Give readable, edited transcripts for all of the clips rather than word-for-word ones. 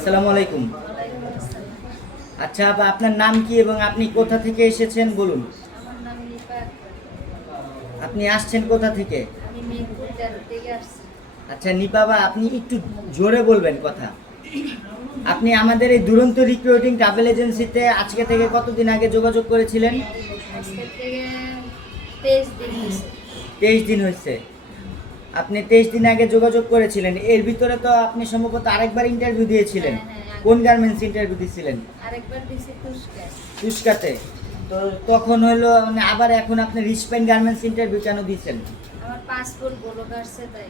আসসালামু আলাইকুম। আচ্ছা আপা, আপনার নাম কি এবং আপনি কোথা থেকে এসেছেন বলুন। আমার নাম নিপা আক্তার। আপনি আসছেন কোথা থেকে? আমি মিরপুর 13 থেকে আসছি। আচ্ছা নিপাবা, আপনি একটু জোরে বলবেন কথা। আপনি আমাদের এই দুরন্ত রিক্রুটিং ট্রাভেল এজেন্সিতে আজকে থেকে কতদিন আগে যোগাযোগ করেছিলেন? আজকে থেকে 23 দিন হয়েছে। 23 দিন হয়েছে। আপনি 23 দিন আগে যোগাযোগ করেছিলেন, এর ভিতরে তো আপনি সম্ভবত আরেকবার ইন্টারভিউ দিয়েছিলেন। হ্যাঁ, কোন গার্মেন্টস ইন্টারভিউ দিয়েছিলেন? আরেকবার দিছি তুষকায়। তুস্কাতে। তো তখন হলো মানে আবার এখন আপনি রিচপেন গার্মেন্টস ইন্টারভিউ কেন দিয়েছেন? আমার পাসপোর্ট ব্লক আসছে তাই।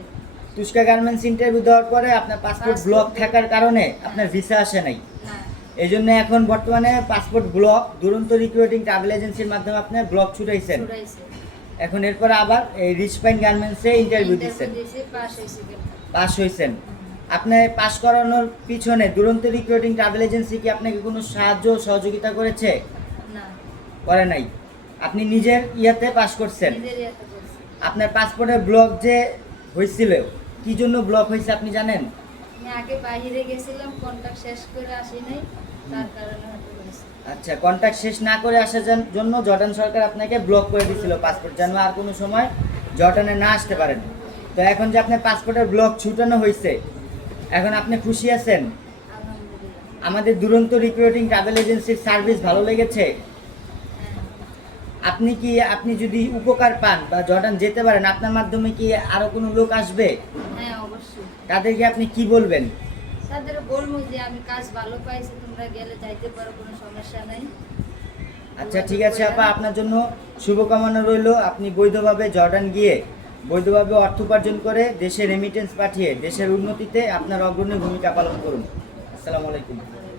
তুস্কা গার্মেন্টস ইন্টারভিউ দেওয়ার পরে আপনার পাসপোর্ট ব্লক থাকার কারণে আপনার ভিসা আসে নাই। না, এই জন্য এখন বর্তমানে পাসপোর্ট ব্লক দুরন্ত রিক্রুটিং ট্রাভেল এজেন্সির মাধ্যমে আপনি ব্লক ছুটাইছেন। ছুটাইছে। এখন এরপর আবার এই রিচপেন গার্মেন্টসে ইন্টারভিউ দিচ্ছেন, দিছি, পাস হয়েছে কিন্তু। পাস হয়েছেন। আপনি পাস করানোর পিছনে দুরন্ত রিক্রুটিং ট্রাভেল এজেন্সি কি আপনাকে কোনো সাহায্য সহযোগিতা করেছে? না, করে নাই। আপনি নিজের ইয়াতে পাস করছেন। নিজের ইয়াতে করছি। আপনার পাসপোর্টের ব্লক যে হয়েছিল, কি জন্য ব্লক হয়েছে আপনি জানেন? আমি আগে বাইরে গেছিলাম, কন্ট্রাক্ট শেষ করে আসি নাই, তার কারণে হয়তো হয়েছে। আচ্ছা, কন্ট্রাক্ট শেষ না করে আসার জন্য জর্ডান সরকার আপনাকে ব্লক করে দিয়েছিল পাসপোর্ট, যেন আর কোনো সময় জর্ডানে না আসতে পারেন। তো এখন যে আপনার পাসপোর্টের ব্লক ছুটানো হয়েছে, এখন আপনি খুশি আছেন? আলহামদুলিল্লাহ। আমাদের দুরন্ত রিক্রুটিং ট্রাভেল এজেন্সির সার্ভিস ভালো লেগেছে? হ্যাঁ, আপনি যদি উপকার পান বা জর্ডান যেতে পারেন, আপনার মাধ্যমে কি আরো কোনো লোক আসবে? হ্যাঁ, অবশ্যই। তাদেরকে আপনি কি বলবেন? তাদের বলবো যে আমি কাজ ভালো পাইছি, তোমরা গেলে যাইতে পারো, কোনো সমস্যা নাই। আচ্ছা ঠিক আছে আপা, আপনার জন্য শুভকামনা রইল। আপনি বৈধভাবে জর্ডান গিয়ে বৈধভাবে অর্থ উপার্জন করে দেশে রেমিটেন্স পাঠিয়ে দেশের উন্নতিতে আপনার অগ্রণী ভূমিকা পালন করুন। আসসালামু আলাইকুম।